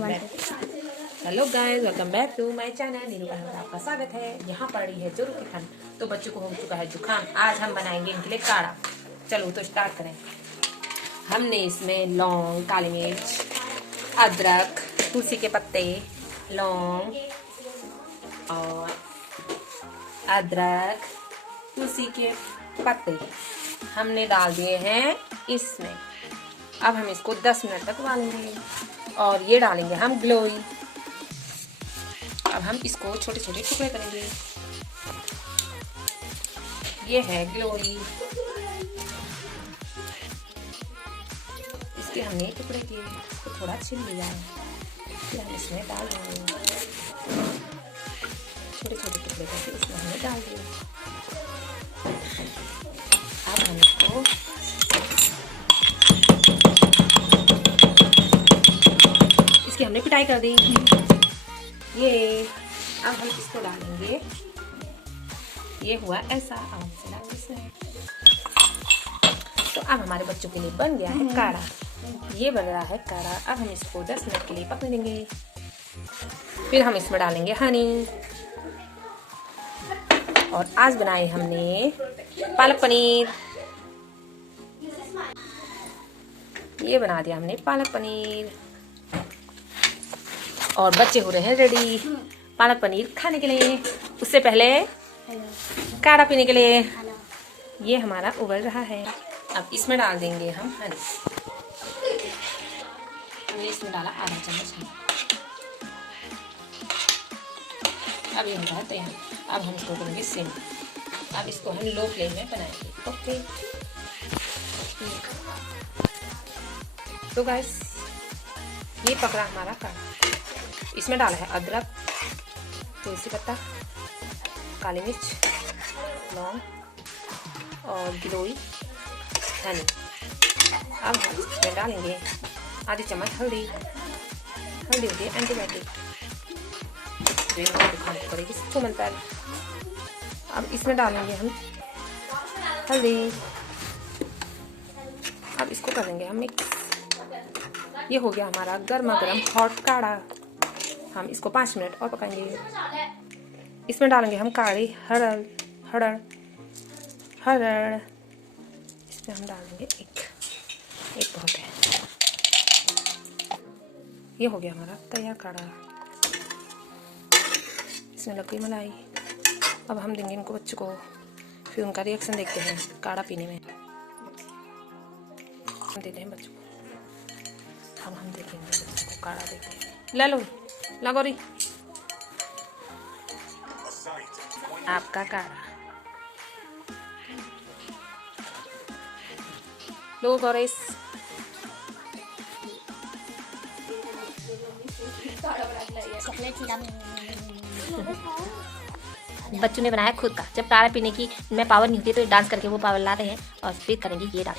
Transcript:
Hello guys, welcome back to my channel. Neeru में आपका स्वागत है। यहाँ पड़ रही है जोरों की ठंड, तो बच्चों को हो चुका है जुकाम। आज हम बनाएंगे इनके लिए काढ़ा। चलो तो स्टार्ट करें। हमने इसमें लौंग, काली मिर्च, अदरक, तुलसी के पत्ते, लौंग और अदरक, तुलसी के पत्ते हमने डाल दिए हैं इसमें। अब हम इसको 10 मिनट तक उबालेंगे और ये डालेंगे हम ग्लोई। अब हम इसको छोटे छोटे टुकड़े करेंगे। ये है ग्लोई, इसके हमने टुकड़े किए, इसको थोड़ा छील लिया है, फिर हम इसमें डाल देंगे। छोटे छोटे टुकड़े करके इसमें हमने डाल दिए। अब हम इसको हमने पिटाई कर दी। ये अब हम इसको डालेंगे। ये हुआ ऐसा। अब हम इसे डालेंगे इसमें। तो अब हमारे बच्चों के लिए बन गया है काढ़ा। ये बन रहा है काढ़ा। अब हम इसको 10 मिनट के लिए पकने देंगे। फिर हम इसमें डालेंगे हनी। और आज बनाए हमने पालक पनीर। ये बना दिया हमने पालक पनीर और बच्चे हो रहे हैं रेडी पालक पनीर खाने के लिए। उससे पहले काढ़ा पीने के लिए। ये हमारा उबल रहा है। अब इसमें डाल देंगे हम हनी। हमने इसमें डाला आधा चम्मच हनी। अब ये हो रहा है तैयार। अब हम इसको करेंगे सिम। अब इसको हम लो फ्लेम में बनाएंगे। ओके। तो गाइस, ये पकड़ा हमारा काढ़ा। इसमें डाला है अदरक, तुलसी पत्ता, काली मिर्च, लौंग और गिलोई, हनी। अब हम इसमें डालेंगे आधी चम्मच हल्दी। हल्दी होती है एंटीबायोटिक, जो इनको खानी पड़ेगी सुमन पर। अब इसमें डालेंगे हम हल्दी। अब इसको करेंगे हम मिक्स। ये हो गया हमारा गर्मा गर्म हॉट काढ़ा। हम इसको 5 मिनट और पकाएंगे। इसमें डालेंगे हम काली हरड़। इसमें हम डालेंगे एक बहुत है। ये हो गया हमारा तैयार काढ़ा। इसमें लग गई मलाई। अब हम देंगे इनको बच्चों को, फिर उनका रिएक्शन देखते हैं काढ़ा पीने में। हम देते हैं बच्चों को। अब हम देखेंगे बच्चों को काढ़ा देखें। ले लो लगोरी, आपका काढ़ा लो गोरेस। बच्चों ने बनाया खुद का। जब काढ़ा पीने की में पावर नहीं होती तो डांस करके वो पावर लाते हैं और फिर करेंगे ये डांस।